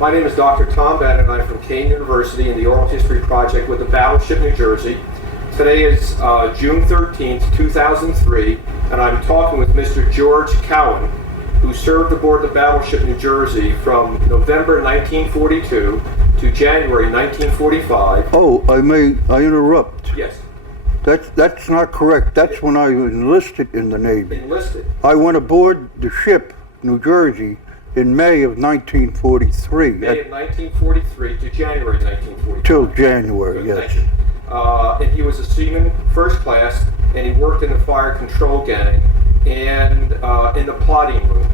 My name is Dr. Tom Bennett, and I'm from Kean University in the Oral History Project with the Battleship New Jersey. Today is June 13th, 2003, and I'm talking with Mr. George Cowan, who served aboard the Battleship New Jersey from November 1942 to January 1945. Oh, I interrupt? Yes. That's not correct. That's when I enlisted in the Navy. Enlisted? I went aboard the ship, New Jersey, in May of 1943. May of 1943 to January 1943. Till January, yes. And he was a seaman, first class, and he worked in the fire control gang and in the plotting room.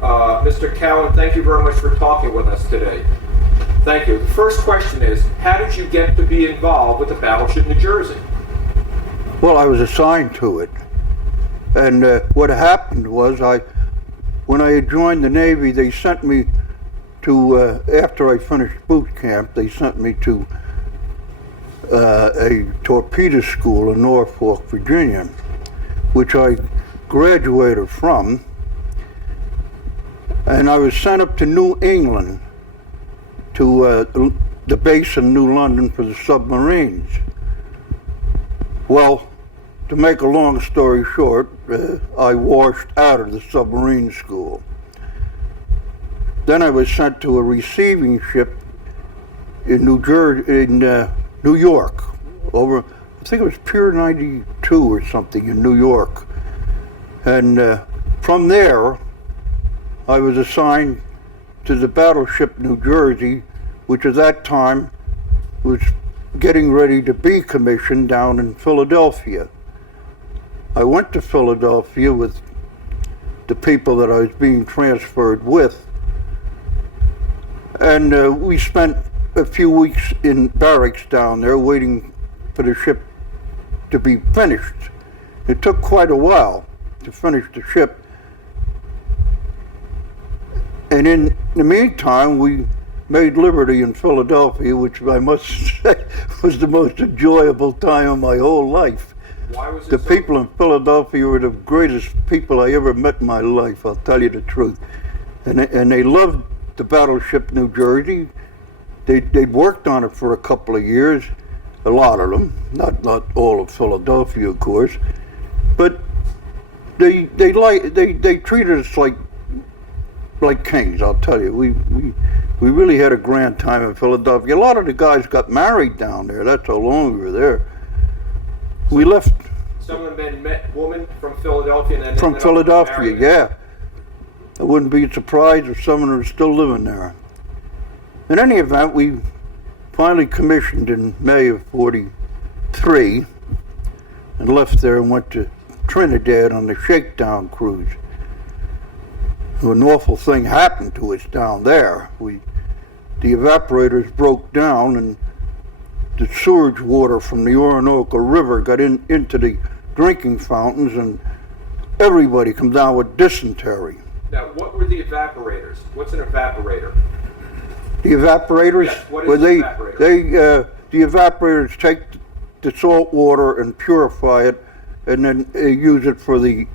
Mr. Cowan, thank you very much for talking with us today. Thank you. The first question is, how did you get to be involved with the Battleship New Jersey? Well, I was assigned to it. And what happened was, when I had joined the Navy, they sent me to, after I finished boot camp, they sent me to a torpedo school in Norfolk, Virginia, which I graduated from. And I was sent up to New England, to the base in New London for the submarines. Well, to make a long story short, I washed out of the submarine school. Then I was sent to a receiving ship in New York, over, I think it was Pier 92 or something in New York. And from there, I was assigned to the Battleship New Jersey, which at that time was getting ready to be commissioned down in Philadelphia. I went to Philadelphia with the people that I was being transferred with, and we spent a few weeks in barracks down there waiting for the ship to be finished. It took quite a while to finish the ship, and in the meantime we made liberty in Philadelphia, which I must say was the most enjoyable time of my whole life. Why was it The people in Philadelphia were the greatest people I ever met in my life, I'll tell you the truth. And they loved the Battleship New Jersey. They'd worked on it for a couple of years, a lot of them, not all of Philadelphia, of course, but they treated us like kings, I'll tell you. We really had a grand time in Philadelphia. A lot of the guys got married down there. That's how long we were there. We left. Some of the men met women from Philadelphia and then From Philadelphia, yeah. I wouldn't be surprised if some of them are still living there. In any event, we finally commissioned in May of '43 and left there and went to Trinidad on the Shakedown cruise. An awful thing happened to us down there. The evaporators broke down and the sewage water from the Orinoco River got into the drinking fountains, and everybody come down with dysentery. Now, what were the evaporators? What's an evaporator? The evaporators? Yes, what is an evaporator? The evaporators take the salt water and purify it, and then use it for the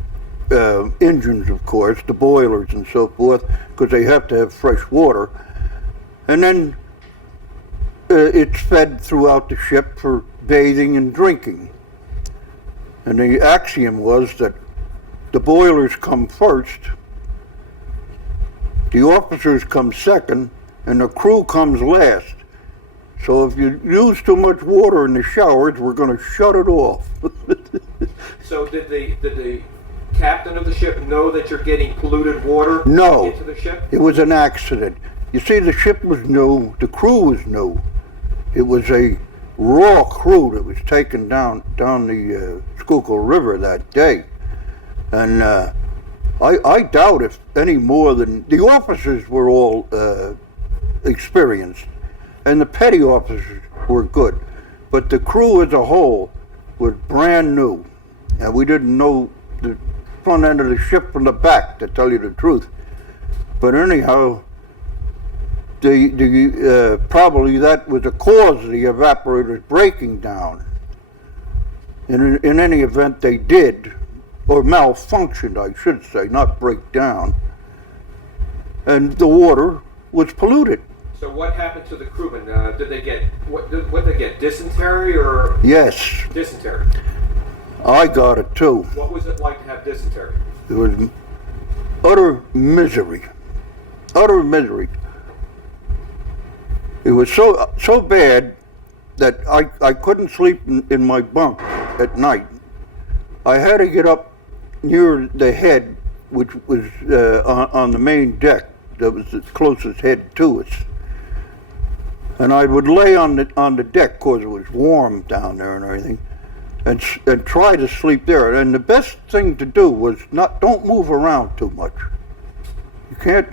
engines, of course, the boilers and so forth, because they have to have fresh water. And then it's fed throughout the ship for bathing and drinking. And the axiom was that the boilers come first, the officers come second, and the crew comes last. So if you use too much water in the showers, we're going to shut it off. So did the captain of the ship know that you're getting polluted water into the ship? It was an accident. You see, the ship was new, the crew was new. It was a raw crew that was taken down the Schuylkill River that day. And I doubt if any more than, the officers were all experienced, and the petty officers were good. But the crew as a whole was brand new, and we didn't know the front end of the ship from the back, to tell you the truth. But anyhow, probably that was the cause of the evaporators breaking down. In any event, they did, or malfunctioned, I should say, not break down. And the water was polluted. So what happened to the crewmen? Did they get what did they get? Dysentery or Yes, dysentery? I got it too. What was it like to have dysentery? It was utter misery. Utter misery. It was so bad that I couldn't sleep in my bunk at night. I had to get up near the head, which was on the main deck. That was the closest head to us. And I would lay on the deck because it was warm down there and everything, and try to sleep there. And the best thing to do was don't move around too much. You can't,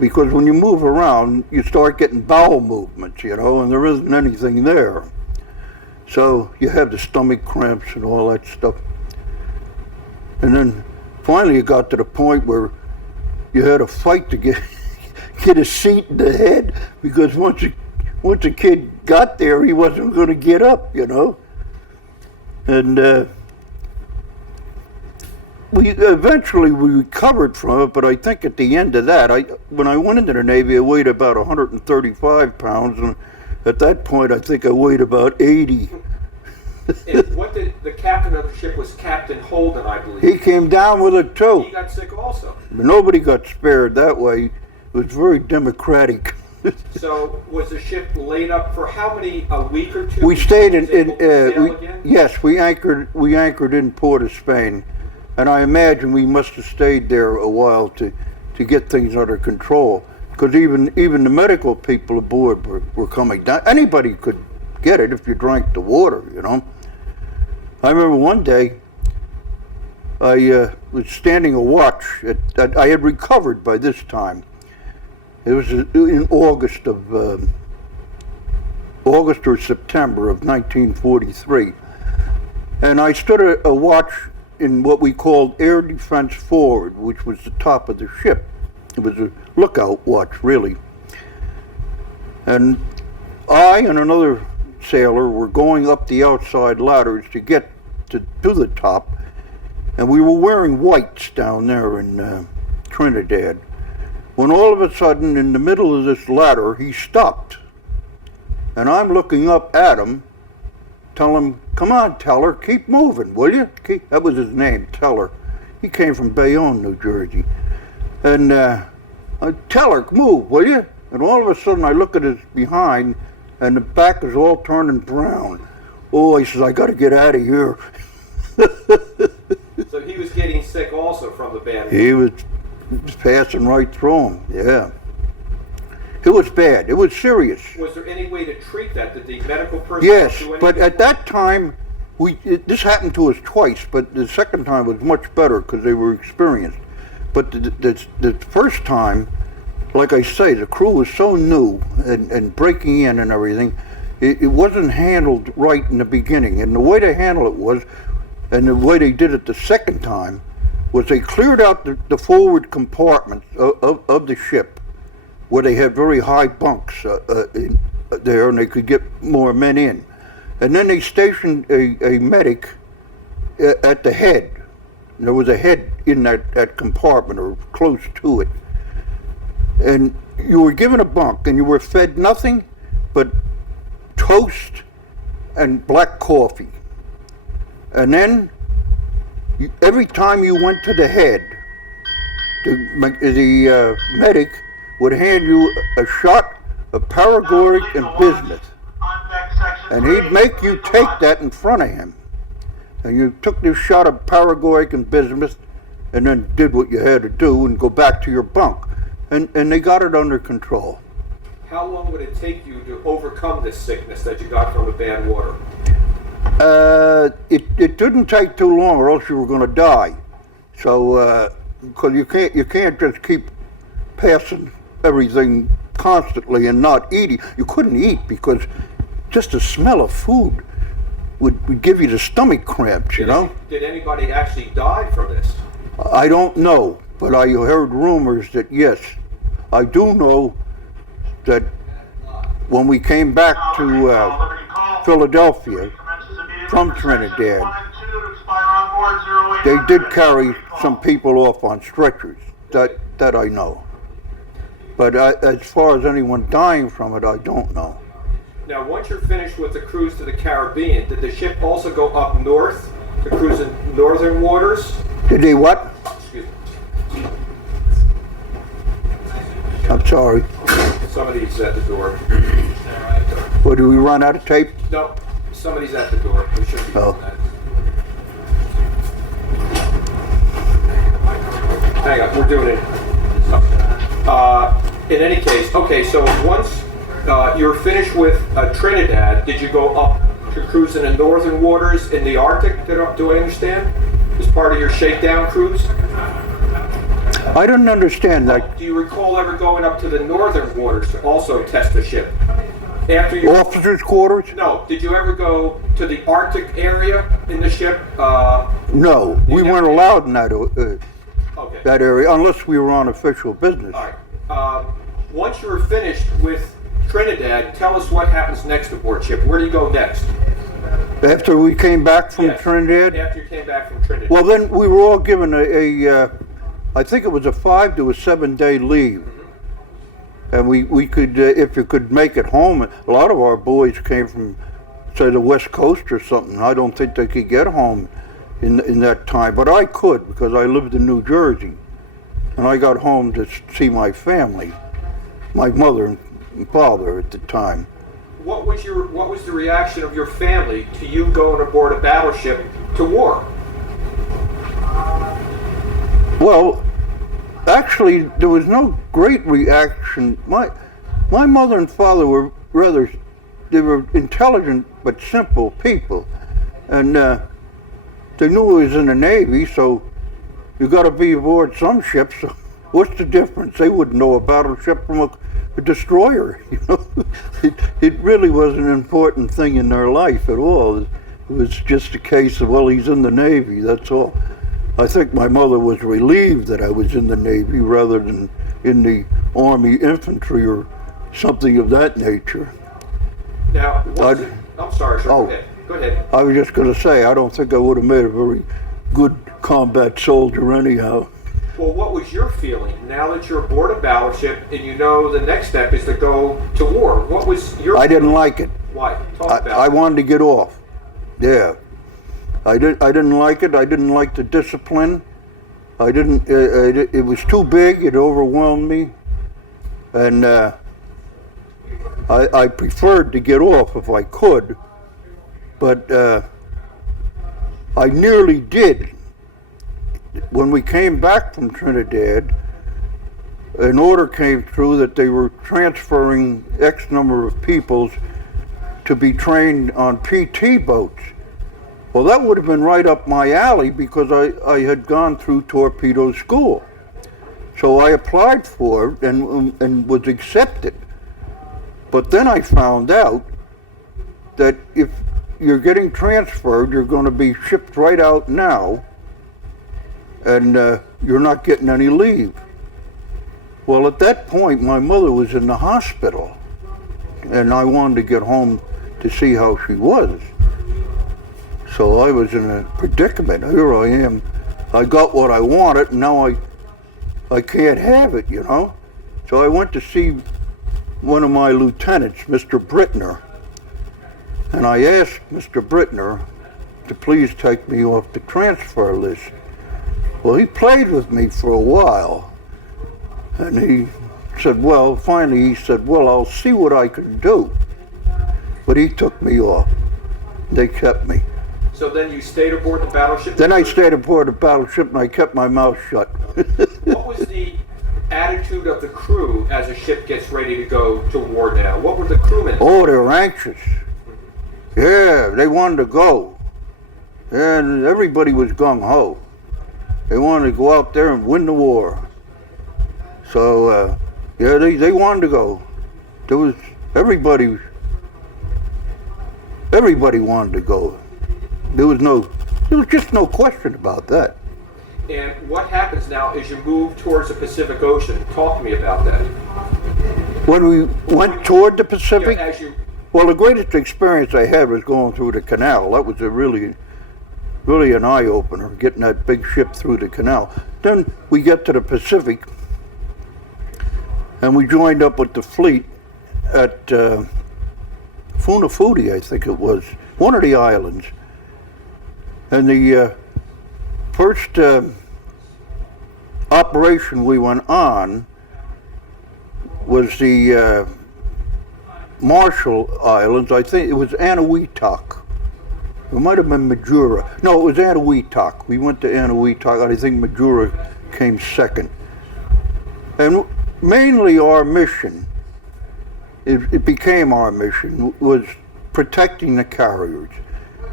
because when you move around, you start getting bowel movements, and there isn't anything there. So you have the stomach cramps and all that stuff. And then finally it got to the point where you had to fight to get a seat in the head, because once a kid got there, he wasn't going to get up, And we eventually recovered from it, but I think at the end of that, when I went into the Navy, I weighed about 135 pounds, and at that point, I think I weighed about 80. And what did the captain of the ship was Captain Holden, I believe. He came down with it too. He got sick also. Nobody got spared that way. It was very democratic. So was the ship laid up for how many, a week or two? We stayed Yes, we anchored in Port of Spain, and I imagine we must have stayed there a while to get things under control, because even the medical people aboard were coming down. Anybody could get it if you drank the water, I remember one day I was standing a watch. I had recovered by this time. It was in August or September of 1943. And I stood a watch in what we called air defense forward, which was the top of the ship. It was a lookout watch, really. And I and another sailor were going up the outside ladders to get to the top, and we were wearing whites down there in Trinidad, when all of a sudden, in the middle of this ladder, he stopped. And I'm looking up at him, tell him, "Come on, Teller, keep moving, will you?" That was his name, Teller. He came from Bayonne, New Jersey. And "Teller, move, will you?" And all of a sudden, I look at his behind, and the back is all turning brown. Oh, he says, "I got to get out of here." So he was getting sick also from the bad weather. He was passing right through him, yeah. It was bad. It was serious. Was there any way to treat that? Did the medical person Yes, do anything? but at that time, this happened to us twice, but the second time was much better because they were experienced. But the first time, like I say, the crew was so new and breaking in and everything, it wasn't handled right in the beginning. And the way to handle it was, and the way they did it the second time, was they cleared out the forward compartments of the ship, where they had very high bunks there, and they could get more men in. And then they stationed a medic at the head. And there was a head in that compartment, or close to it. And you were given a bunk, and you were fed nothing but toast and black coffee. And then, every time you went to the head, the medic would hand you a shot of paregoric and bismuth. And he'd make you take that in front of him. And you took this shot of paregoric and bismuth, and then did what you had to do and go back to your bunk. And they got it under control. How long would it take you to overcome this sickness that you got from the bad water? It didn't take too long, or else you were going to die. So, because you can't just keep passing everything constantly and not eating. You couldn't eat because just the smell of food would give you the stomach cramps, Did anybody actually die from this? I don't know, but I heard rumors that yes. I do know that when we came back to Philadelphia from Trinidad, they did carry some people off on stretchers. That I know. But as far as anyone dying from it, I don't know. Now, once you're finished with the cruise to the Caribbean, did the ship also go up north to cruise in northern waters? Did they what? Excuse me. I'm sorry. Somebody's at the door. Or did we run out of tape? No, somebody's at the door. We should be doing that. Hang on, we're doing it. In any case, okay, so once you were finished with Trinidad, did you go up to cruise in the northern waters in the Arctic? Do I understand? As part of your shakedown cruise? I didn't understand that. Do you recall ever going up to the northern waters to also test the ship? After you Officers' quarters? No. Did you ever go to the Arctic area in the ship? No, we weren't allowed in that Okay. that area unless we were on official business. All right. Once you were finished with Trinidad, tell us what happens next aboard ship. Where do you go next? After we came back from Yes, Trinidad? After you came back from Trinidad. Well, then we were all given I think it was a 5 to a 7 day leave. And we could, if you could make it home, a lot of our boys came from, say, the West Coast or something. I don't think they could get home in that time, but I could because I lived in New Jersey. And I got home to see my family, my mother and father at the time. What was the reaction of your family to you going aboard a battleship to war? Well, actually, there was no great reaction. My mother and father were they were intelligent but simple people, and they knew I was in the Navy, so you got to be aboard some ships. So what's the difference? They wouldn't know a battleship from a destroyer. You know, it really wasn't an important thing in their life at all. It was just a case of, well, he's in the Navy. That's all. I think my mother was relieved that I was in the Navy rather than in the Army infantry or something of that nature. Now, I'm sorry, sir. Oh. Go ahead. I was just going to say, I don't think I would have made a very good combat soldier anyhow. Well, what was your feeling now that you're aboard a battleship and you know the next step is to go to war? What was your I didn't like it. Why? Talk about I it. wanted to get off. Yeah. I didn't like it. I didn't like the discipline. It was too big. It overwhelmed me. And I preferred to get off if I could. But I nearly did. When we came back from Trinidad, an order came through that they were transferring X number of peoples to be trained on PT boats. Well, that would have been right up my alley because I had gone through torpedo school. So I applied for it and was accepted. But then I found out that if you're getting transferred, you're going to be shipped right out now, and you're not getting any leave. Well, at that point, my mother was in the hospital, and I wanted to get home to see how she was. So I was in a predicament. Here I am. I got what I wanted, and now I can't have it, you know? So I went to see one of my lieutenants, Mr. Brittner, and I asked Mr. Brittner to please take me off the transfer list. Well, he played with me for a while, and he said, well, finally he said, well, I'll see what I can do. But he took me off. They kept me. So then you stayed aboard the battleship? Then I stayed aboard the battleship and I kept my mouth shut. What was the attitude of the crew as a ship gets ready to go to war now? What were the crewmen? Oh, they were anxious. Yeah, they wanted to go. And everybody was gung-ho. They wanted to go out there and win the war. So, yeah, they wanted to go. There was, everybody wanted to go. There was just no question about that. And what happens now as you move towards the Pacific Ocean? Talk to me about that. When we went toward the Pacific, Yeah, as you, well, the greatest experience I had was going through the canal. That was a really an eye-opener, getting that big ship through the canal. Then we get to the Pacific, and we joined up with the fleet at Funafuti, I think it was, one of the islands. And the first operation we went on was the Marshall Islands. I think it was Anahuac. It might have been Majura. No, it was Anahuac. We went to Anahuac. I think Majura came second. And mainly our mission, it became our mission, was protecting the carriers.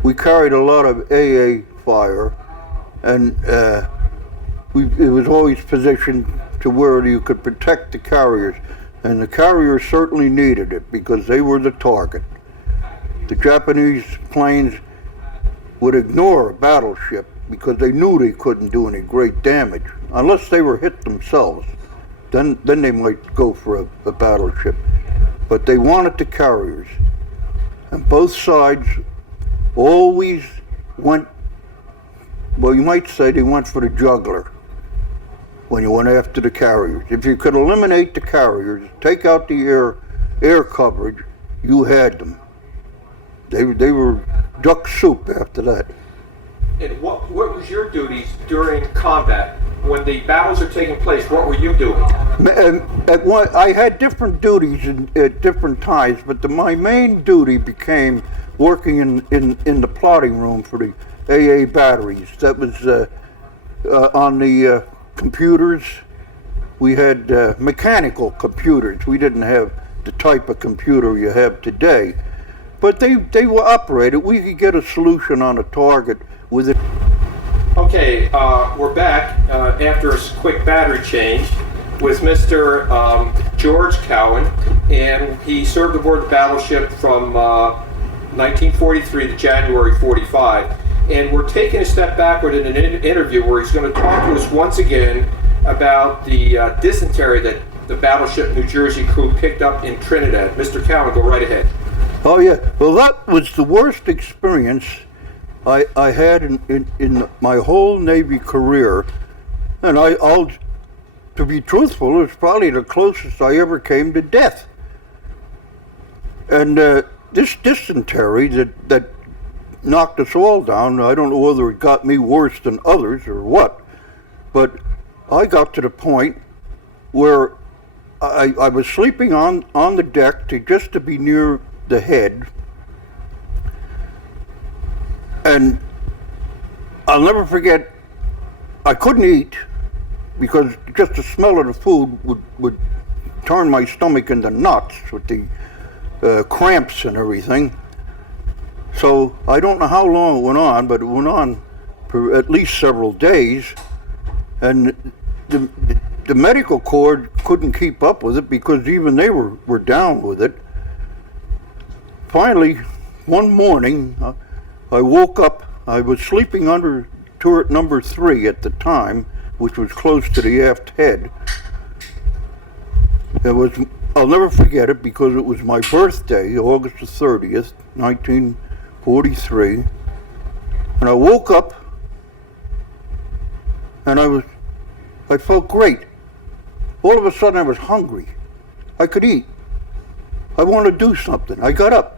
We carried a lot of AA fire, and it was always positioned to where you could protect the carriers. And the carriers certainly needed it because they were the target. The Japanese planes would ignore a battleship because they knew they couldn't do any great damage unless they were hit themselves. Then they might go for a battleship. But they wanted the carriers. And both sides always went, well, you might say they went for the jugular when you went after the carriers. If you could eliminate the carriers, take out the air coverage, you had them. They were duck soup after that. And what was your duties during combat? When the battles are taking place, what were you doing? I had different duties at different times, but my main duty became working in the plotting room for the AA batteries. That was on the computers. We had mechanical computers. We didn't have the type of computer you have today, but they were operated. We could get a solution on a target with it. Okay, we're back after a quick battery change with Mr. George Cowan, and he served aboard the battleship from 1943 to January 45. And we're taking a step backward in an interview where he's going to talk to us once again about the dysentery that the battleship New Jersey crew picked up in Trinidad. Mr. Cowan, go right ahead. Oh yeah, well that was the worst experience I had in my whole Navy career, and I'll, to be truthful, it's probably the closest I ever came to death. And this dysentery that knocked us all down, I don't know whether it got me worse than others or what, but I got to the point where I was sleeping on the deck just to be near the head. And I'll never forget, I couldn't eat because just the smell of the food would turn my stomach into knots with the cramps and everything. So I don't know how long it went on, but it went on for at least several days. And the medical corps couldn't keep up with it because even they were down with it. Finally, one morning, I woke up. I was sleeping under turret number 3 at the time, which was close to the aft head. I'll never forget it because it was my birthday, August the 30th, 1943. And I woke up and I felt great. All of a sudden I was hungry. I could eat. I wanted to do something. I got up.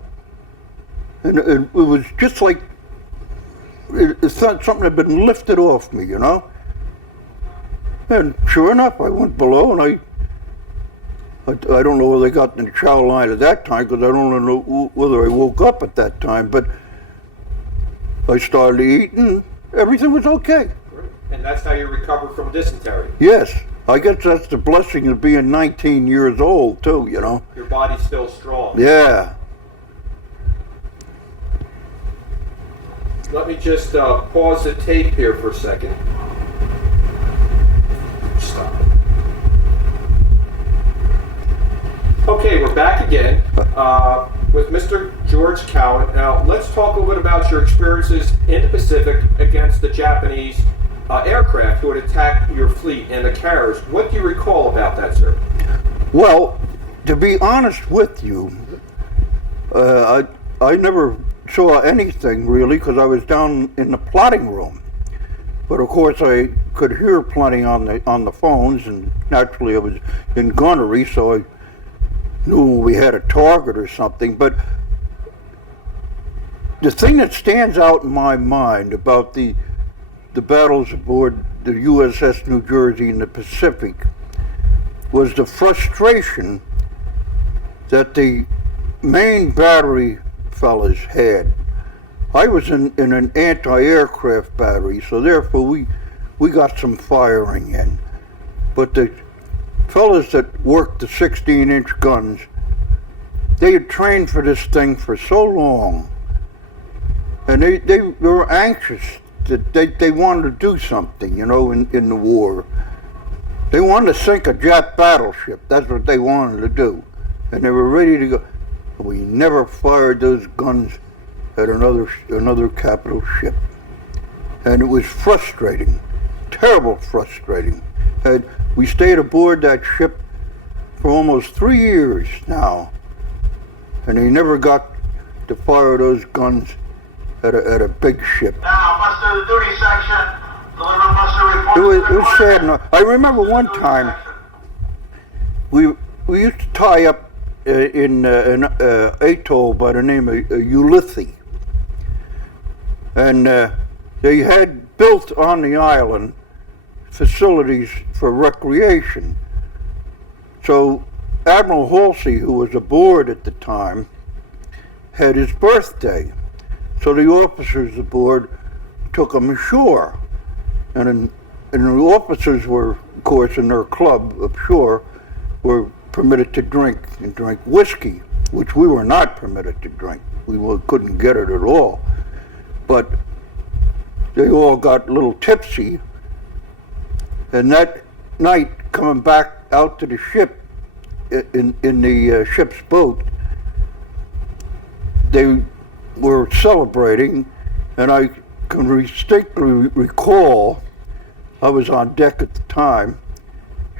And it was just like it's not something had been lifted off me, you know. And sure enough, I went below, and I don't know whether I got in the chow line at that time because I don't know whether I woke up at that time. But I started eating. Everything was okay. And that's how you recovered from dysentery. Yes, I guess that's the blessing of being 19 years old too, you know. Your body's still strong. Yeah. Let me just pause the tape here for a second. Stop it. Okay, we're back again with Mr. George Cowan. Now, let's talk a little bit about your experiences in the Pacific against the Japanese aircraft who had attacked your fleet and the carriers. What do you recall about that, sir? Well, to be honest with you, I never saw anything really because I was down in the plotting room. But of course I could hear plenty on the phones, and naturally I was in gunnery, so I knew we had a target or something. But the thing that stands out in my mind about the battles aboard the USS New Jersey in the Pacific was the frustration that the main battery fellas had. I was in an anti-aircraft battery, so therefore we got some firing in. But the fellas that worked the 16-inch guns, they had trained for this thing for so long, and they were anxious that they wanted to do something, you know, in the war. They wanted to sink a Jap battleship. That's what they wanted to do. And they were ready to go. We never fired those guns at another capital ship. And it was frustrating, terrible frustrating. And we stayed aboard that ship for almost 3 years now. And they never got to fire those guns at a big ship. Now, muster the duty section. Deliver muster report. It was sad enough. I remember one time we used to tie up in an atoll by the name of Leyte, and they had built on the island facilities for recreation. So Admiral Halsey, who was aboard at the time, had his birthday. So the officers aboard took him ashore. And the officers were, of course, in their club ashore, were permitted to drink whiskey, which we were not permitted to drink. We couldn't get it at all. But they all got a little tipsy. And that night, coming back out to the ship, in the ship's boat, they were celebrating, and I can distinctly recall, I was on deck at the time,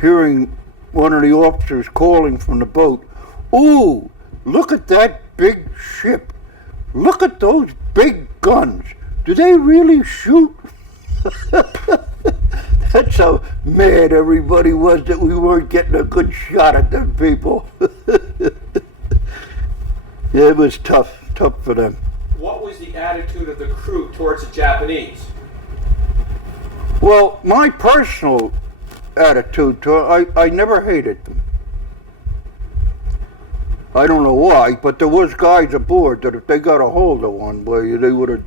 hearing one of the officers calling from the boat, "Ooh, look at that big ship. Look at those big guns. Do they really shoot?" That's how mad everybody was that we weren't getting a good shot at them people. It was tough for them. What was the attitude of the crew towards the Japanese? Well, my personal attitude to I never hated them. I don't know why, but there was guys aboard that if they got a hold of one, boy, they would have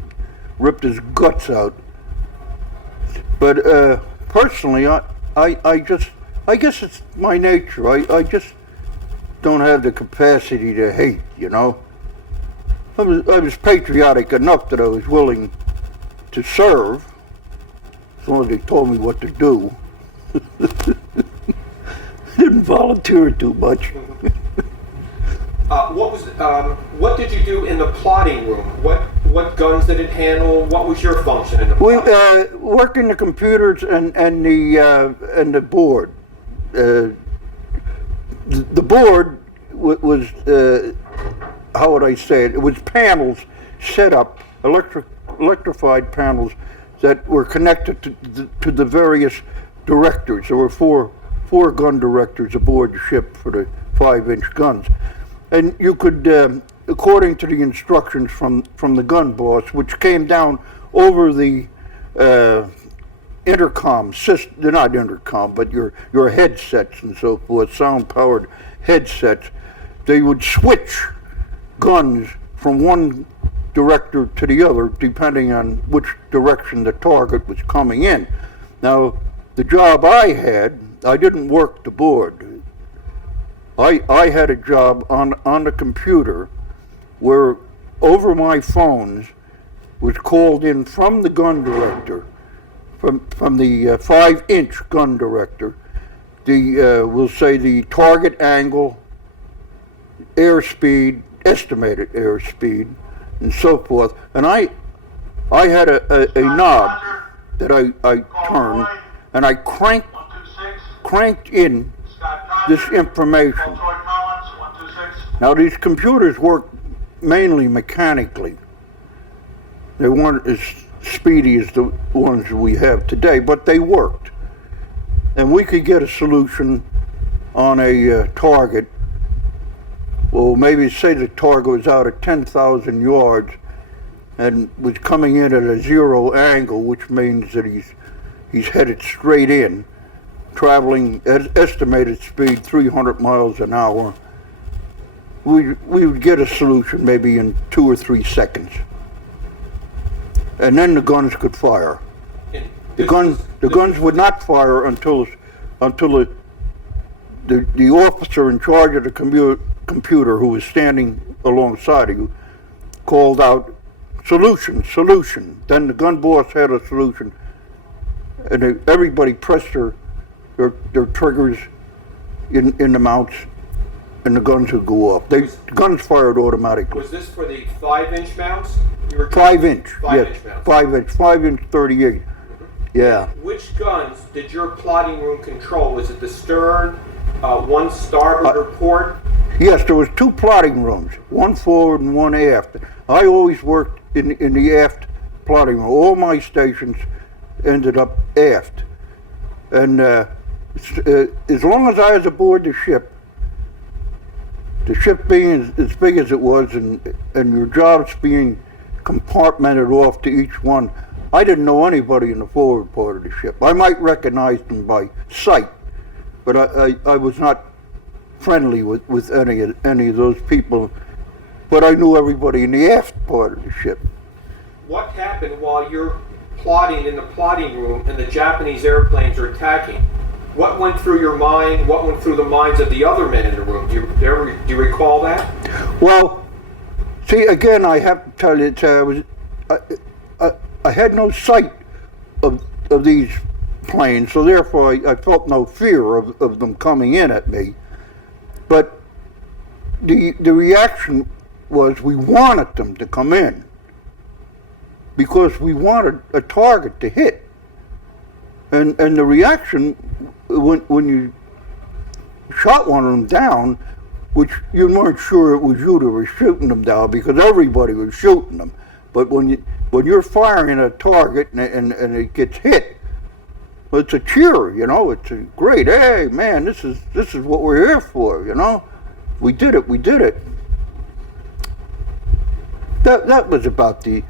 ripped his guts out. But personally, I guess it's my nature. I just don't have the capacity to hate, you know. I was patriotic enough that I was willing to serve, as long as they told me what to do. Didn't volunteer too much. What did you do in the plotting room? What guns did it handle? What was your function in the plotting? Working the computers and the board. The board was how would I say it? It was panels set up, electrified panels that were connected to the various directors. There were four gun directors aboard the ship for the 5-inch guns. And you could, according to the instructions from the gun boss, which came down over the intercom system, they're not intercom, but your headsets and so forth, sound-powered headsets, they would switch guns from one director to the other, depending on which direction the target was coming in. Now, the job I had, I didn't work the board. I had a job on the computer where over my phones was called in from the gun director, from the 5-inch gun director, we'll say the target angle, airspeed, estimated airspeed, and so forth. And I had a knob that I turned, and I cranked in this information. Now these computers work mainly mechanically. They weren't as speedy as the ones we have today, but they worked. And we could get a solution on a target. Well, maybe say the target was out at 10,000 yards and was coming in at a zero angle, which means that he's headed straight in, traveling at estimated speed 300 miles an hour. We would get a solution maybe in 2 or 3 seconds. And then the guns could fire. The guns would not fire until the officer in charge of the computer, who was standing alongside of you, called out, "Solution, solution." Then the gun boss had a solution, and everybody pressed their triggers in the mounts, and the guns would go off. The guns fired automatically. Was this for the 5-inch mounts? 5-inch, yes, Inch mounts. 5-inch 38. Yeah. Which guns did your plotting room control? Was it the stern, one starboard or port? Yes, there was 2 plotting rooms, one forward and one aft. I always worked in the aft plotting room. All my stations ended up aft. And as long as I was aboard the ship being as big as it was, and your jobs being compartmented off to each one, I didn't know anybody in the forward part of the ship. I might recognize them by sight, but I was not friendly with any of those people, but I knew everybody in the aft part of the ship. What happened while you're plotting in the plotting room and the Japanese airplanes are attacking? What went through your mind? What went through the minds of the other men in the room? Do you recall that? Well, see, again, I have to tell you, I had no sight of these planes, so therefore I felt no fear of them coming in at me. But the reaction was we wanted them to come in because we wanted a target to hit. And the reaction when you shot one of them down, which you weren't sure it was you that was shooting them down because everybody was shooting them. But when you're firing a target and it gets hit, well, it's a cheer, you know. It's a great, hey man, this is what we're here for, you know. We did it. That was about the.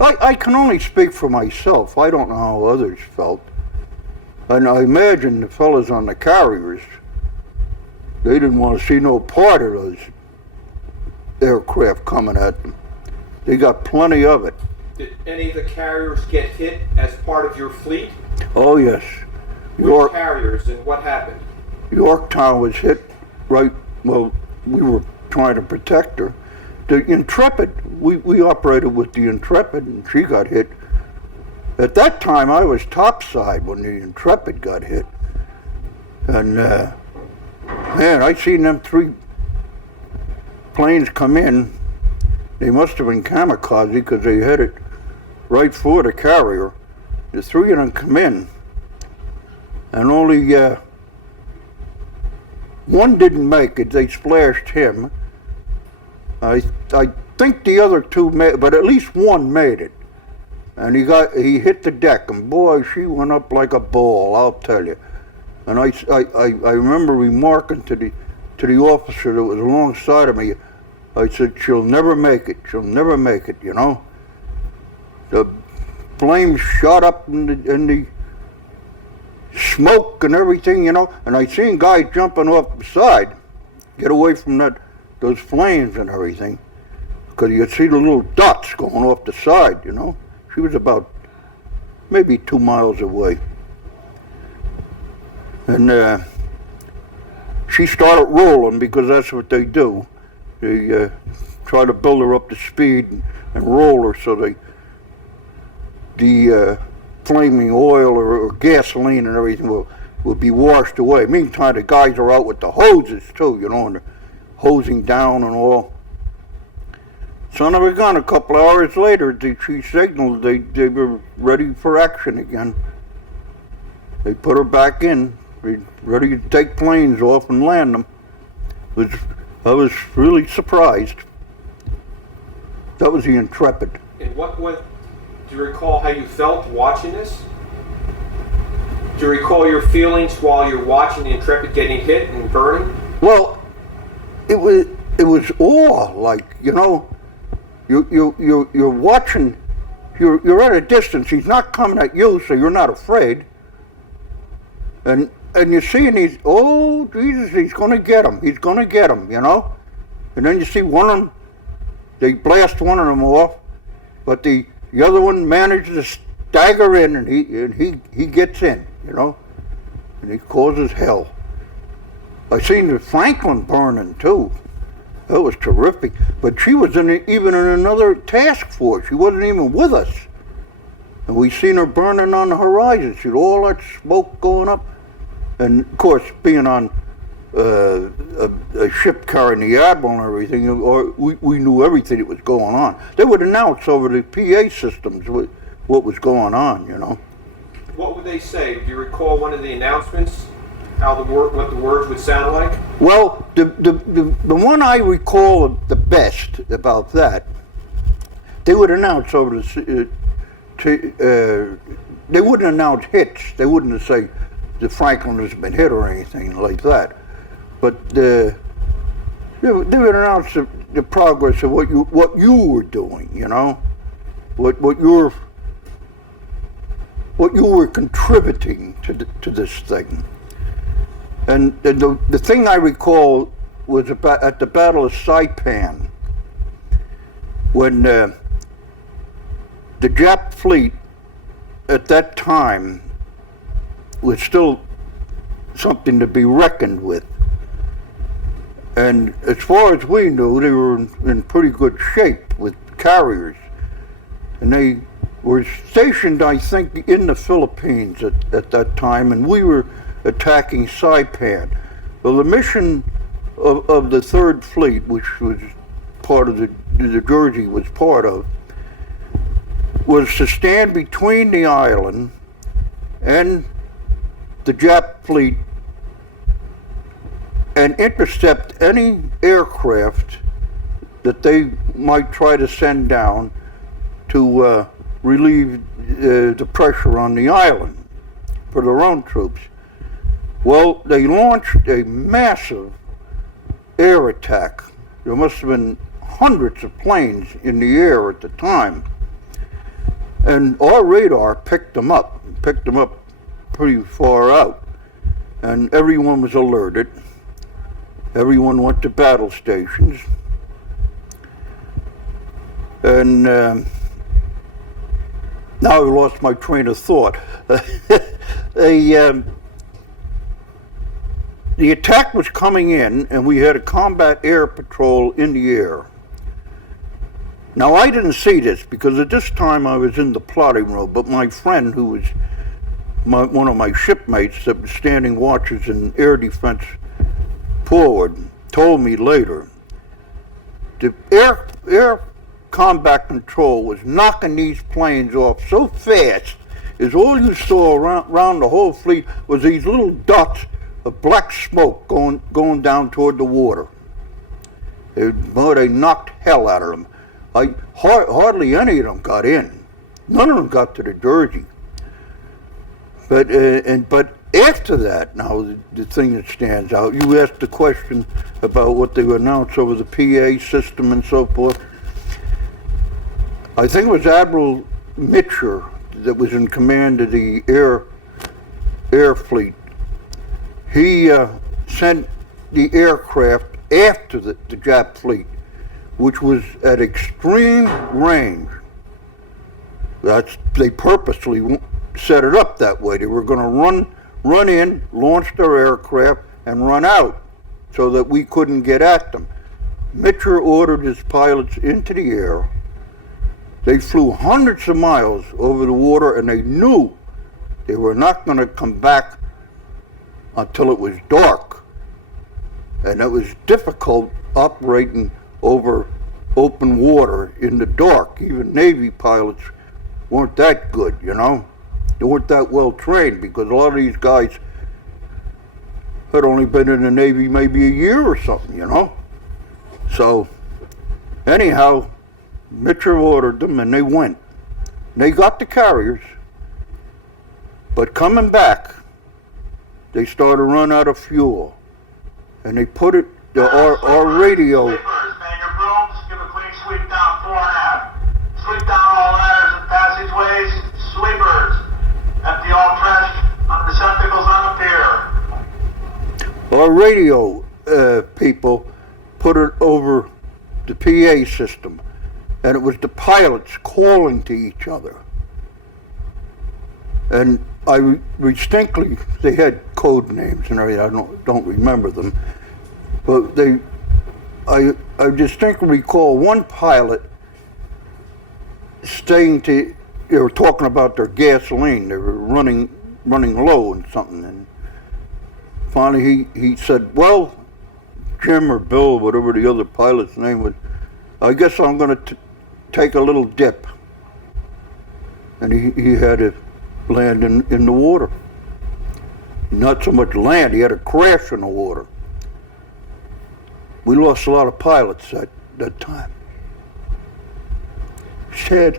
I can only speak for myself. I don't know how others felt. And I imagine the fellas on the carriers, they didn't want to see no part of those aircraft coming at them. They got plenty of it. Did any of the carriers get hit as part of your fleet? Oh yes. Which carriers, and what happened? Yorktown was hit right, well, we were trying to protect her. The Intrepid, we operated with the Intrepid, and she got hit. At that time, I was topside when the Intrepid got hit. And, man, I seen them 3 planes come in. They must have been kamikaze because they headed right for the carrier. The 3 of them come in, and only one didn't make it. They splashed him. I think the other 2 made, but at least one made it. And he hit the deck, and boy, she went up like a ball, I'll tell you. And I remember remarking to the officer that was alongside of me, I said, she'll never make it, you know. The flames shot up in the smoke and everything, you know, and I seen guys jumping off the side, get away from those flames and everything, because you could see the little dots going off the side, you know. She was about maybe 2 miles away. And she started rolling because that's what they do. They try to build her up to speed and roll her so the flaming oil or gasoline and everything will be washed away. Meantime, the guys are out with the hoses too, you know, and they're hosing down and all. Son of a gun, a couple hours later, she signaled they were ready for action again. They put her back in, ready to take planes off and land them. I was really surprised. That was the Intrepid. And what went Do you recall how you felt watching this? Do you recall your feelings while you're watching the Intrepid getting hit and burning? Well, it was awe, like, you know, you're watching, you're at a distance. He's not coming at you, so you're not afraid. And you're seeing these, oh Jesus, he's gonna get him, you know. And then you see one of them, they blast one of them off, but the other one manages to stagger in, and he gets in, you know, and he causes hell. I seen the Franklin burning too. That was terrific. But she was even in another task force. She wasn't even with us. And we seen her burning on the horizon. She'd all that smoke going up. And of course, being on a ship carrying the Admiral and everything, we knew everything that was going on. They would announce over the PA systems what was going on, you know. What would they say? Do you recall one of the announcements? What the words would sound like? Well, the one I recall the best about that, they would announce over the they wouldn't announce hits. They wouldn't say the Franklin has been hit or anything like that. But they would announce the progress of what you were doing. You know, what you were contributing to this thing. And the thing I recall was about at the Battle of Saipan, when the Jap fleet at that time was still something to be reckoned with. And as far as we knew, they were in pretty good shape with carriers. And they were stationed, I think, in the Philippines at that time, and we were attacking Saipan. Well, the mission of the Third Fleet, which was part of the Jersey was part of, was to stand between the island and the Jap fleet and intercept any aircraft that they might try to send down to relieve the pressure on the island for their own troops. Well, they launched a massive air attack. There must have been hundreds of planes in the air at the time. And our radar picked them up pretty far out. And everyone was alerted. Everyone went to battle stations. And now I lost my train of thought. The attack was coming in, and we had a combat air patrol in the air. Now, I didn't see this because at this time I was in the plotting room, but my friend, who was one of my shipmates that was standing watches in air defense forward, told me later. The air combat control was knocking these planes off so fast, is all you saw around the whole fleet was these little dots of black smoke going down toward the water. They knocked hell out of them. Hardly any of them got in. None of them got to the Jersey. But after that, now the thing that stands out, you asked the question about what they would announce over the PA system and so forth. I think it was Admiral Mitcher that was in command of the air fleet. He sent the aircraft after the Jap fleet, which was at extreme range. They purposely set it up that way. They were going to run in, launch their aircraft, and run out so that we couldn't get at them. Mitcher ordered his pilots into the air. They flew hundreds of miles over the water, and they knew they were not going to come back until it was dark. And it was difficult operating over open water in the dark. Even Navy pilots weren't that good, you know. They weren't that well trained because a lot of these guys had only been in the Navy maybe a year or something, you know. So anyhow, Mitcher ordered them and they went. They got the carriers, but coming back, they started to run out of fuel. And they put it, our radio. Sweepers, man, your brooms, give a clean sweep down 4 and a half. Sweep down all ladders and passageways. Sweepers, empty all trash receptacles on the pier. Our radio people put it over the PA system, and it was the pilots calling to each other. And I distinctly, they had code names and everything. I don't remember them, but I distinctly recall one pilot saying they were talking about their gasoline. They were running low and something, and finally he said, "Well, Jim or Bill, whatever the other pilot's name was, I guess I'm going to take a little dip." And he had to land in the water. Not so much land, he had to crash in the water. We lost a lot of pilots that time. Sad.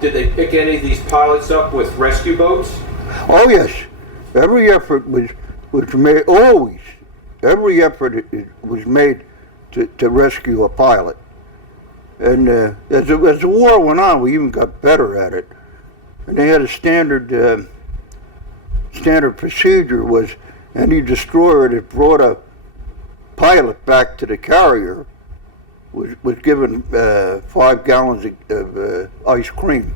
Did they pick any of these pilots up with rescue boats? Oh yes, every effort was made, always. Every effort was made to rescue a pilot. And as the war went on, we even got better at it. And they had a standard procedure was any destroyer that brought a pilot back to the carrier was given 5 gallons of ice cream.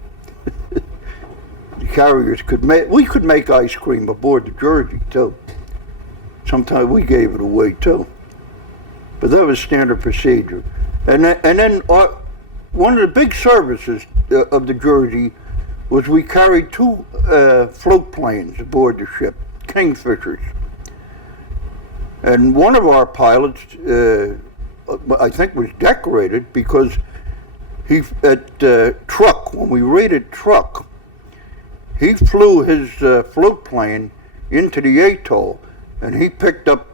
The carriers we could make ice cream aboard the Jersey too. Sometimes we gave it away too. But that was standard procedure. And then one of the big services of the Jersey was we carried 2 float planes aboard the ship, Kingfishers. And one of our pilots, I think, was decorated because when we raided Truck, he flew his float plane into the atoll, and he picked up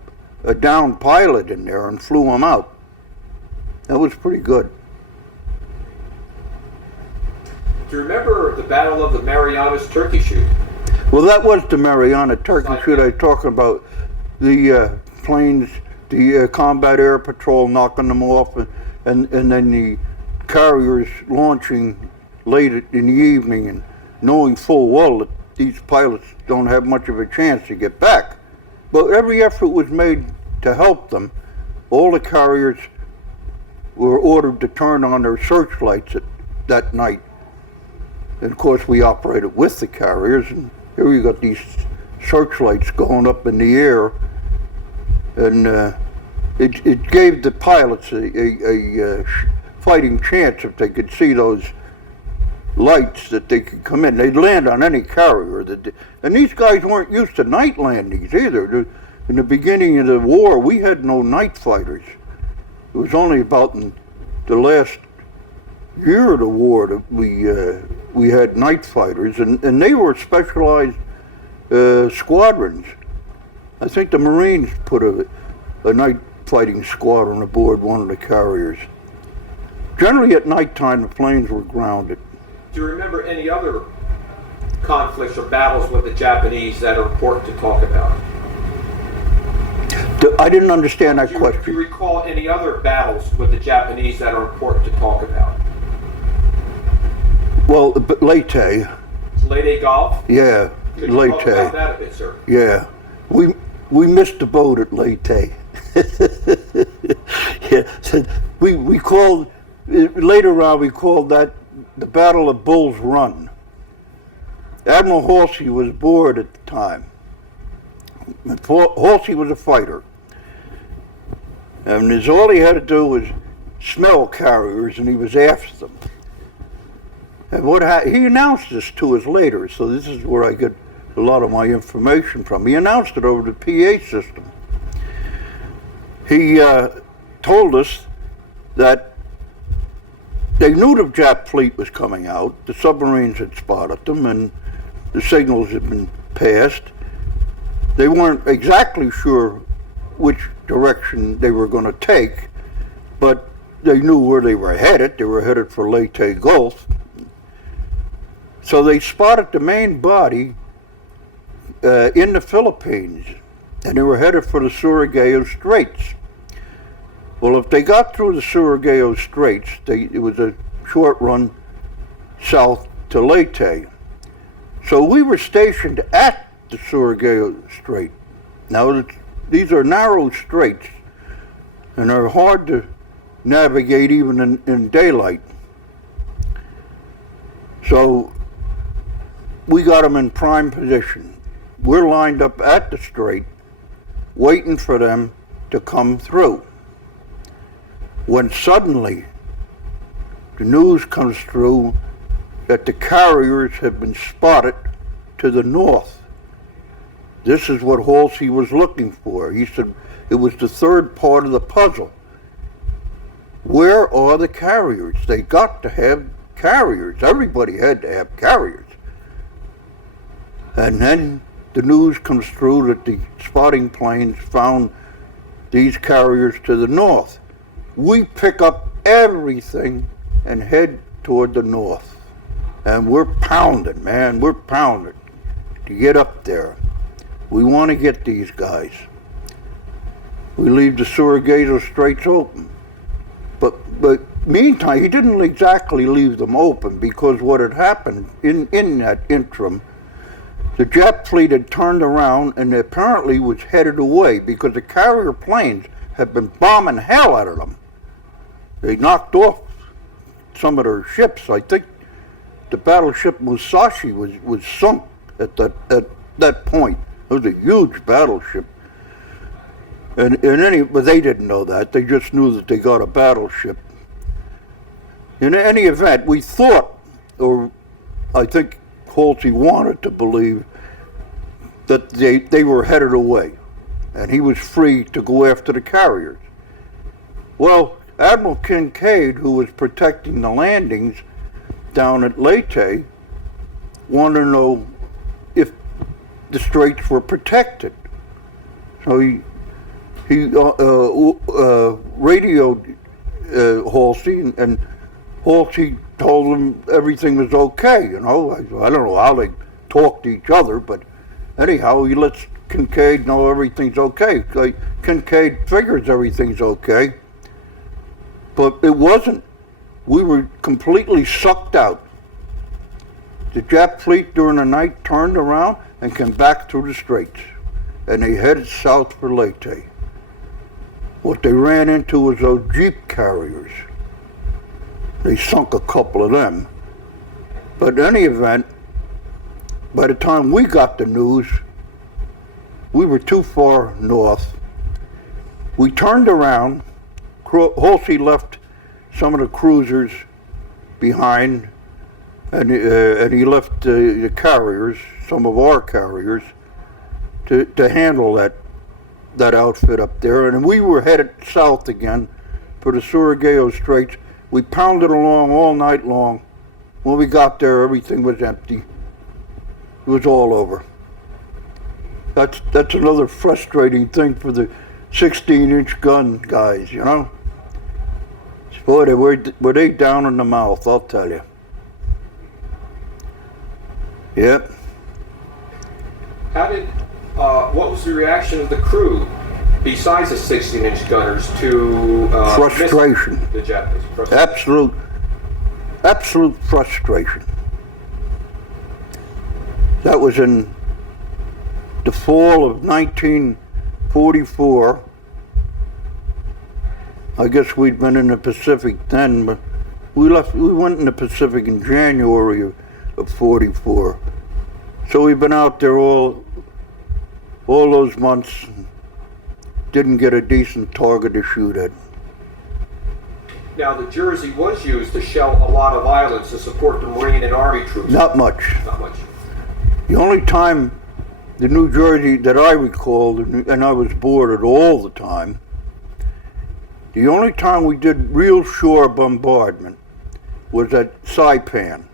a downed pilot in there and flew him out. That was pretty good. Do you remember the Battle of the Marianas Turkey Shoot? Well, that was the Mariana Turkey Shoot I was talking about. The planes, the combat air patrol knocking them off, and then the carriers launching late in the evening, and knowing full well that these pilots don't have much of a chance to get back. But every effort was made to help them. All the carriers were ordered to turn on their searchlights that night. And of course we operated with the carriers, and here you got these searchlights going up in the air, and it gave the pilots a fighting chance if they could see those lights that they could come in. They'd land on any carrier. And these guys weren't used to night landings either. In the beginning of the war, we had no night fighters. It was only about in the last year of the war that we had night fighters, and they were specialized squadrons. I think the Marines put a night fighting squadron aboard one of the carriers. Generally at nighttime, the planes were grounded. Do you remember any other conflicts or battles with the Japanese that are important to talk about? I didn't understand that question. Do you recall any other battles with the Japanese that are important to talk about? Well, Leyte. Leyte Gulf? Yeah, Could you talk about that a bit, sir? Yeah, we missed the boat at Leyte. Yeah, we called, later on we called that the Battle of Bull's Run. Admiral Halsey was aboard at the time. Halsey was a fighter. And all he had to do was smell carriers, and he was after them. And he announced this to us later, so this is where I get a lot of my information from. He announced it over the PA system. He told us that they knew the Jap fleet was coming out. The submarines had spotted them, and the signals had been passed. They weren't exactly sure which direction they were going to take, but they knew where they were headed. They were headed for Leyte Gulf. So they spotted the main body in the Philippines, and they were headed for the Surigao Straits. Well, if they got through the Surigao Straits, it was a short run south to Leyte. So we were stationed at the Surigao Strait. Now, these are narrow straits, and they're hard to navigate even in daylight. So we got them in prime position. We're lined up at the strait, waiting for them to come through. When suddenly the news comes through that the carriers have been spotted to the north. This is what Halsey was looking for. He said it was the third part of the puzzle. Where are the carriers? They got to have carriers. Everybody had to have carriers. And then the news comes through that the spotting planes found these carriers to the north. We pick up everything and head toward the north. And we're pounding, man. We're pounding to get up there. We want to get these guys. We leave the Surigao Straits open. But meantime, he didn't exactly leave them open, because what had happened in that interim, the Jap fleet had turned around and apparently was headed away, because the carrier planes had been bombing hell out of them. They knocked off some of their ships. I think the battleship Musashi was sunk at that point. It was a huge battleship. But they didn't know that. They just knew that they got a battleship. In any event, we thought, or I think Halsey wanted to believe, that they were headed away, and he was free to go after the carriers. Well, Admiral Kincaid, who was protecting the landings down at Leyte, wanted to know if the straits were protected. So he radioed Halsey, and Halsey told him everything was okay. I don't know how they talk to each other, but anyhow, he lets Kincaid know everything's okay. Kincaid figures everything's okay, but it wasn't. We were completely sucked out. The Jap fleet during the night turned around and came back through the straits, and they headed south for Leyte. What they ran into was those jeep carriers. They sunk a couple of them. But in any event, by the time we got the news, we were too far north. We turned around. Halsey left some of the cruisers behind, and he left the carriers, some of our carriers, to handle that outfit up there. And we were headed south again for the Surigao Straits. We pounded along all night long. When we got there, everything was empty. It was all over. That's another frustrating thing for the 16-inch gun guys, you know? Boy, were they down in the mouth, I'll tell you. Yep. What was the reaction of the crew, besides the 16-inch gunners, to frustration? The Japanese. Frustration. Absolute frustration. That was in the fall of 1944. I guess we'd been in the Pacific then, but we went in the Pacific in January of 44. So we've been out there all those months, didn't get a decent target to shoot at. Now, the Jersey was used to shell a lot of islands to support the Marine and Army troops. Not much. Not much. The only time the New Jersey that I recall, and I was boarded all the time, the only time we did real shore bombardment was at Saipan.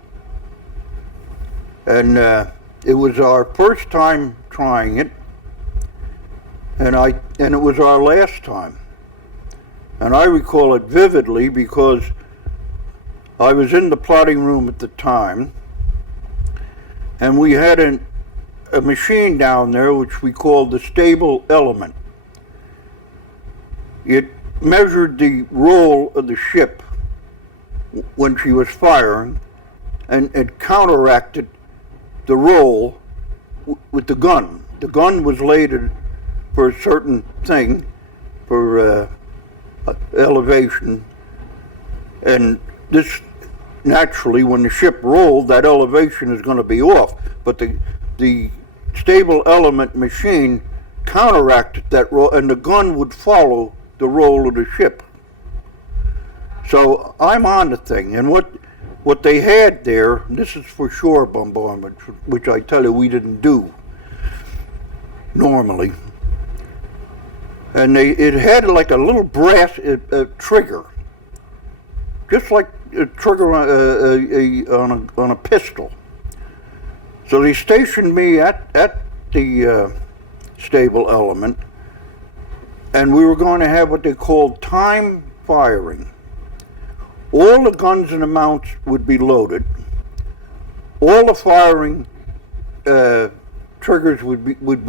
And it was our first time trying it, and it was our last time. And I recall it vividly because I was in the plotting room at the time, and we had a machine down there which we called the stable element. It measured the roll of the ship when she was firing, and it counteracted the roll with the gun. The gun was laid for a certain thing, for elevation, and this, naturally, when the ship rolled, that elevation is going to be off, but the stable element machine counteracted that roll, and the gun would follow the roll of the ship. So I'm on the thing, and what they had there, and this is for shore bombardment, which I tell you we didn't do normally, and it had like a little brass trigger, just like a trigger on a pistol. So they stationed me at the stable element, and we were going to have what they called time firing. All the guns and the mounts would be loaded. All the firing triggers would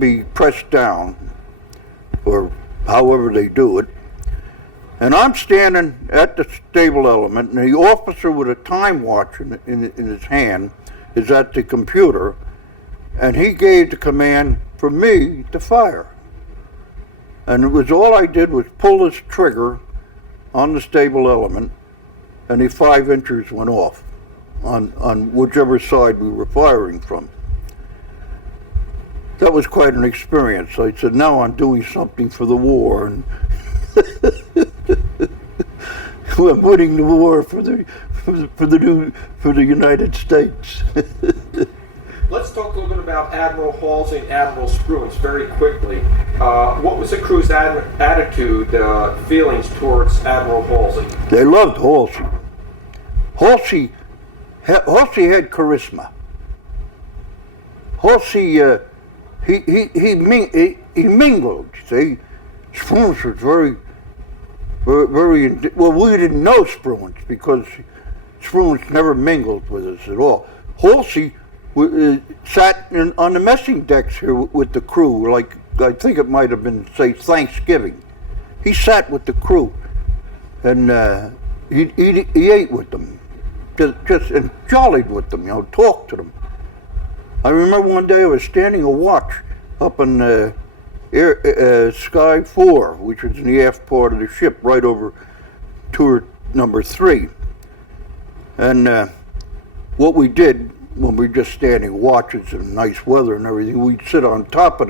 be pressed down, or however they do it. And I'm standing at the stable element, and the officer with a time watch in his hand is at the computer, and he gave the command for me to fire. And it was all I did was pull this trigger on the stable element, and the 5 inches went off on whichever side we were firing from. That was quite an experience. I said, now I'm doing something for the war, and I'm winning the war for the United States. Let's talk a little bit about Admiral Halsey and Admiral Spruance very quickly. What was the crew's attitude, feelings towards Admiral Halsey? They loved Halsey. Halsey had charisma. Halsey, he mingled. See, Spruance was very, well, we didn't know Spruance because Spruance never mingled with us at all. Halsey sat on the messing decks here with the crew, like I think it might have been, say, Thanksgiving. He sat with the crew, and he ate with them, just and jollied with them, talked to them. I remember one day I was standing a watch up in Sky 4, which was in the aft part of the ship, right over tour number 3. And what we did when we were just standing watches in nice weather and everything, we'd sit on top of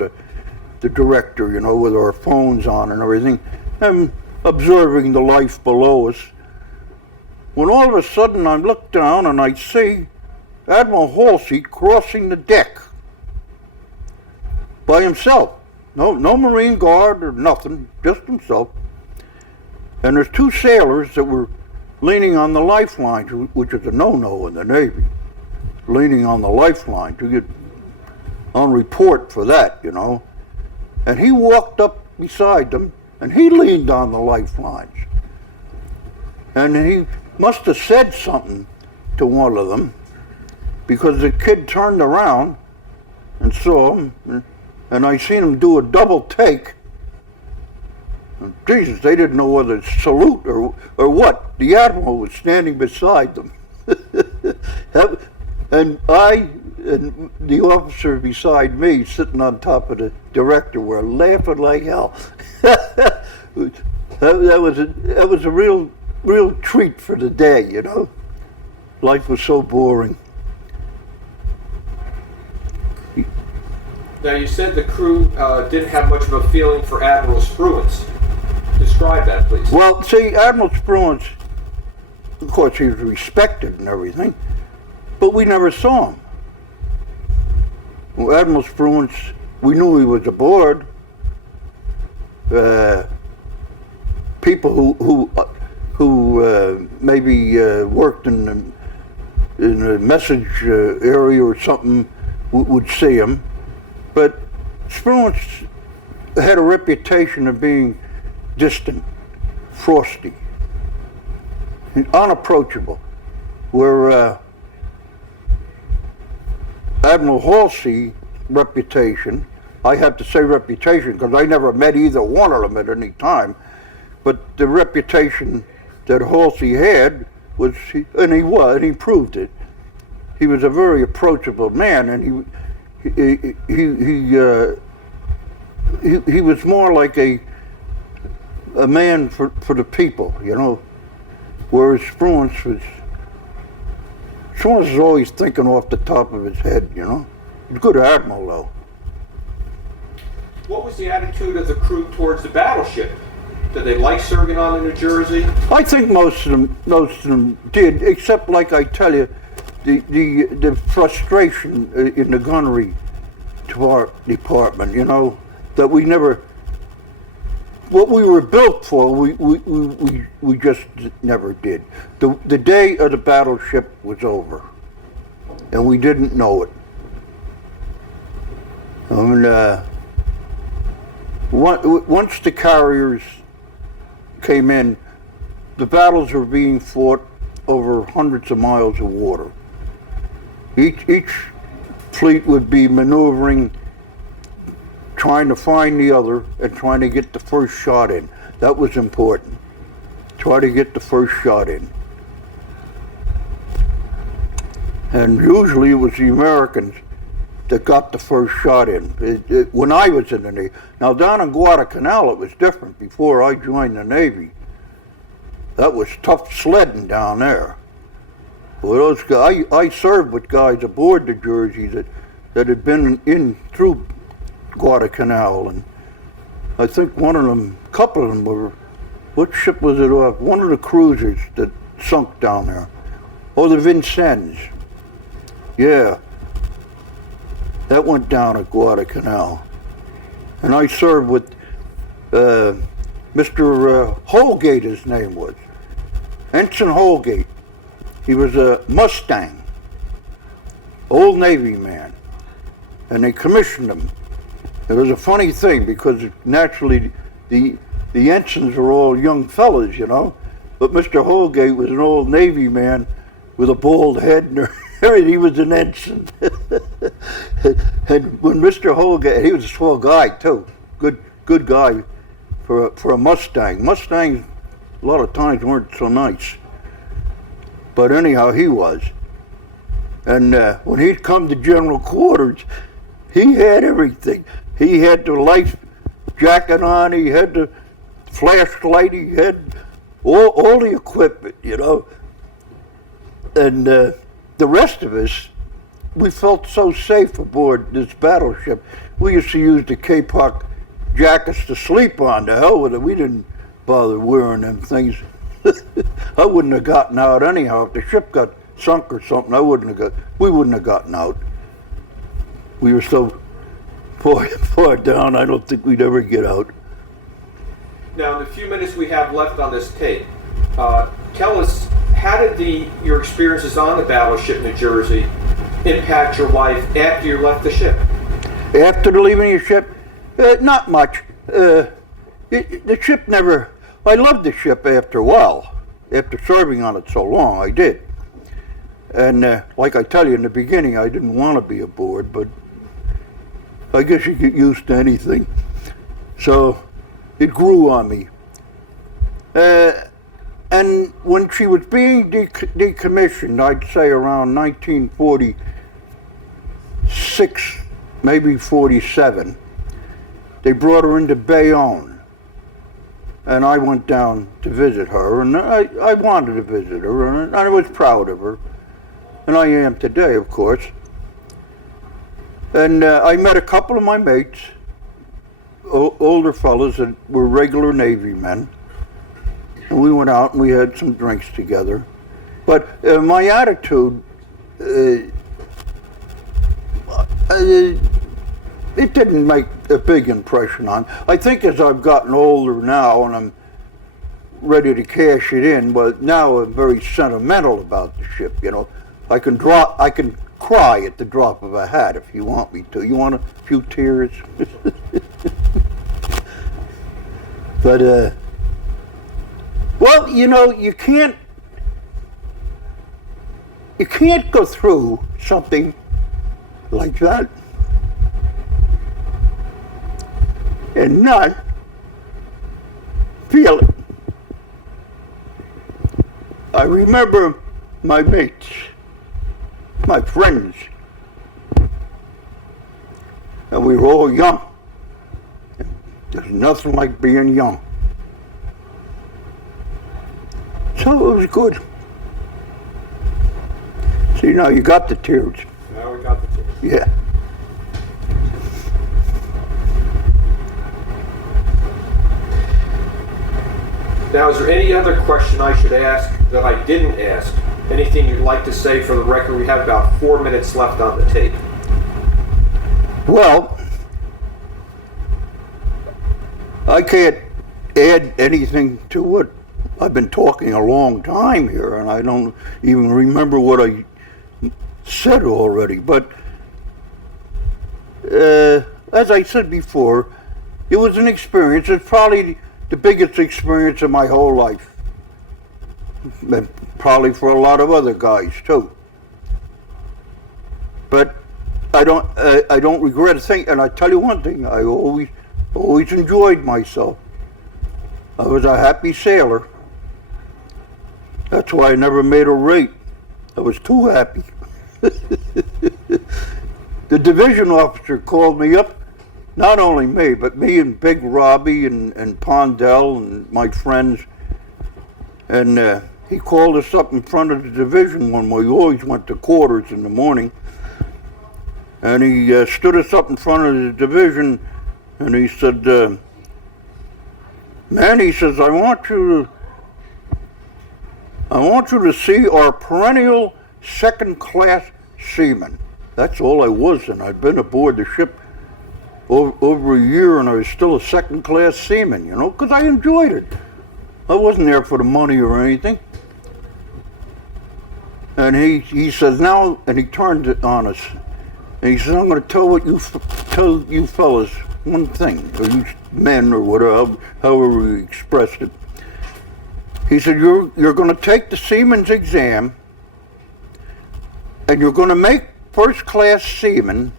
the director, with our phones on and everything, and observing the life below us. When all of a sudden I look down and I see Admiral Halsey crossing the deck by himself. No Marine Guard or nothing, just himself. And there's 2 sailors that were leaning on the lifelines, which is a no-no in the Navy. Leaning on the lifeline to get on report for that, And he walked up beside them, and he leaned on the lifelines. And he must have said something to one of them, because the kid turned around and saw him, and I seen him do a double take. And Jesus, they didn't know whether to salute or what. The Admiral was standing beside them. And I and the officer beside me, sitting on top of the director, were laughing like hell. that was a real treat for the day, Life was so boring. Now, you said the crew didn't have much of a feeling for Admiral Spruance. Describe that, please. Well, see, Admiral Spruance, of course, he was respected and everything, but we never saw him. Well, Admiral Spruance, we knew he was aboard. People who maybe worked in the message area or something would see him, but Spruance had a reputation of being distant, frosty, unapproachable. Where Admiral Halsey's reputation, I have to say reputation because I never met either one of them at any time, but the reputation that Halsey had was, and he proved it. He was a very approachable man, and he was more like a man for the people, you know. Whereas Spruance was always thinking off the top of his head, you know. He's a good admiral, though. What was the attitude of the crew towards the battleship? Did they like serving on the New Jersey? I think most of them did, except, like I tell you, the frustration in the gunnery department, you know, that we never, what we were built for, we just never did. The day of the battleship was over, and we didn't know it. I mean, once the carriers came in, the battles were being fought over hundreds of miles of water. Each fleet would be maneuvering, trying to find the other and trying to get the first shot in. That was important. Try to get the first shot in. And usually it was the Americans that got the first shot in. When I was in the Navy. Now down in Guadalcanal it was different before I joined the Navy. That was tough sledding down there. Well, those guys, I served with guys aboard the Jersey that had been in through Guadalcanal, and I think a couple of them were, what ship was it off? One of the cruisers that sunk down there. Oh, the Vincennes. Yeah. That went down at Guadalcanal. And I served with Mr. Holgate, his name was. Ensign Holgate. He was a Mustang, old Navy man, and they commissioned him. It was a funny thing because naturally the ensigns were all young fellas, you know, but Mr. Holgate was an old Navy man with a bald head and everything. He was an ensign. And when Mr. Holgate, he was a swell guy too, good guy for a Mustang. Mustangs a lot of times weren't so nice. But anyhow, he was. And when he'd come to general quarters, he had everything. He had the life jacket on, he had the flashlight, he had all the equipment, you know. And the rest of us, we felt so safe aboard this battleship. We used to use the K-Pock jackets to sleep on. The hell with it. We didn't bother wearing them things. I wouldn't have gotten out anyhow. If the ship got sunk or something, we wouldn't have gotten out. We were so far down, I don't think we'd ever get out. Now, in the few minutes we have left on this tape, tell us, how did your experiences on the battleship New Jersey impact your life after you left the ship? After leaving the ship? Not much. The ship never... I loved the ship after a while. After serving on it so long, I did. And like I tell you in the beginning, I didn't want to be aboard, but I guess you get used to anything. So it grew on me. And when she was being decommissioned, I'd say around 1946, maybe 47, they brought her into Bayonne. And I went down to visit her, and I wanted to visit her, and I was proud of her. And I am today, of course. And I met a couple of my mates, older fellas that were regular Navy men. And we went out and we had some drinks together. But my attitude, it didn't make a big impression on. I think as I've gotten older now and I'm ready to cash it in, but now I'm very sentimental about the ship, you know. I can cry at the drop of a hat if you want me to. You want a few tears? But Well, you know, you can't go through something like that and not feel it. I remember my mates, my friends, and we were all young. There's nothing like being young. So it was good. See, now you got the tears. Now we got the tears. Yeah. Now, is there any other question I should ask that I didn't ask? Anything you'd like to say for the record? We have about 4 minutes left on the tape. Well, I can't add anything to what I've been talking a long time here, and I don't even remember what I said already. But as I said before, it was an experience. It's probably the biggest experience of my whole life. And probably for a lot of other guys too. But I don't regret a thing. And I tell you one thing: I always enjoyed myself. I was a happy sailor. That's why I never made a rate. I was too happy. The division officer called me up, not only me, but me and Big Robbie and Pondell and my friends. And he called us up in front of the division when we always went to quarters in the morning. And he stood us up in front of the division and he said, man, he says, I want you to see our perennial second-class seaman. That's all I was, and I'd been aboard the ship over a year, and I was still a second-class seaman, you know, because I enjoyed it. I wasn't there for the money or anything. And he says, now, and he turned it on us, and he says, I'm going to tell you fellas one thing, or you men, or whatever, however he expressed it. He said, you're going to take the seaman's exam, and you're going to make first-class seaman,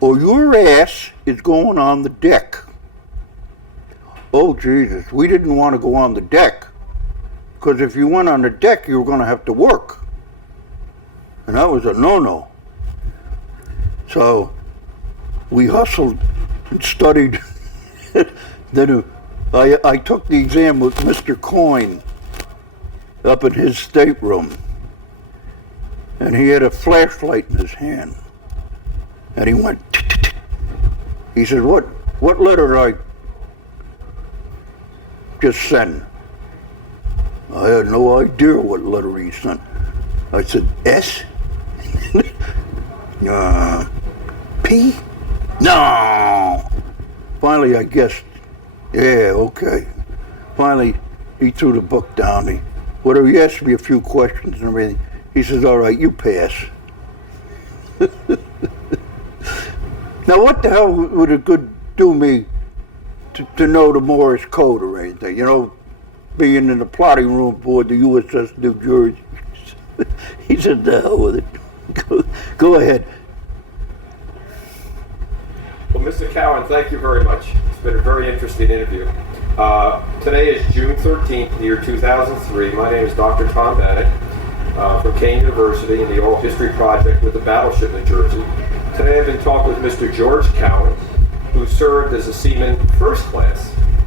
or your ass is going on the deck. Oh, Jesus, we didn't want to go on the deck, because if you went on the deck, you were going to have to work. And that was a no-no. So we hustled and studied. Then I took the exam with Mr. Cowan up in his stateroom. And he had a flashlight in his hand. And he went, tick. He said, what letter did I just send? I had no idea what letter he sent. I said, S? P? No! Finally, I guessed, yeah, okay. Finally, he threw the book down. He asked me a few questions and everything. He says, all right, you pass. Now, what the hell would it do me to know the Morse code or anything? You know, being in the plotting room aboard the USS New Jersey. He said, the hell with it. Go ahead. Well, Mr. Cowan, thank you very much. It's been a very interesting interview. Today is June 13th, the year 2003. My name is Dr. Tom Bennett from Cowan University in the Oral History Project with the Battleship New Jersey. Today I've been talking with Mr. George Cowan, who served as a seaman first class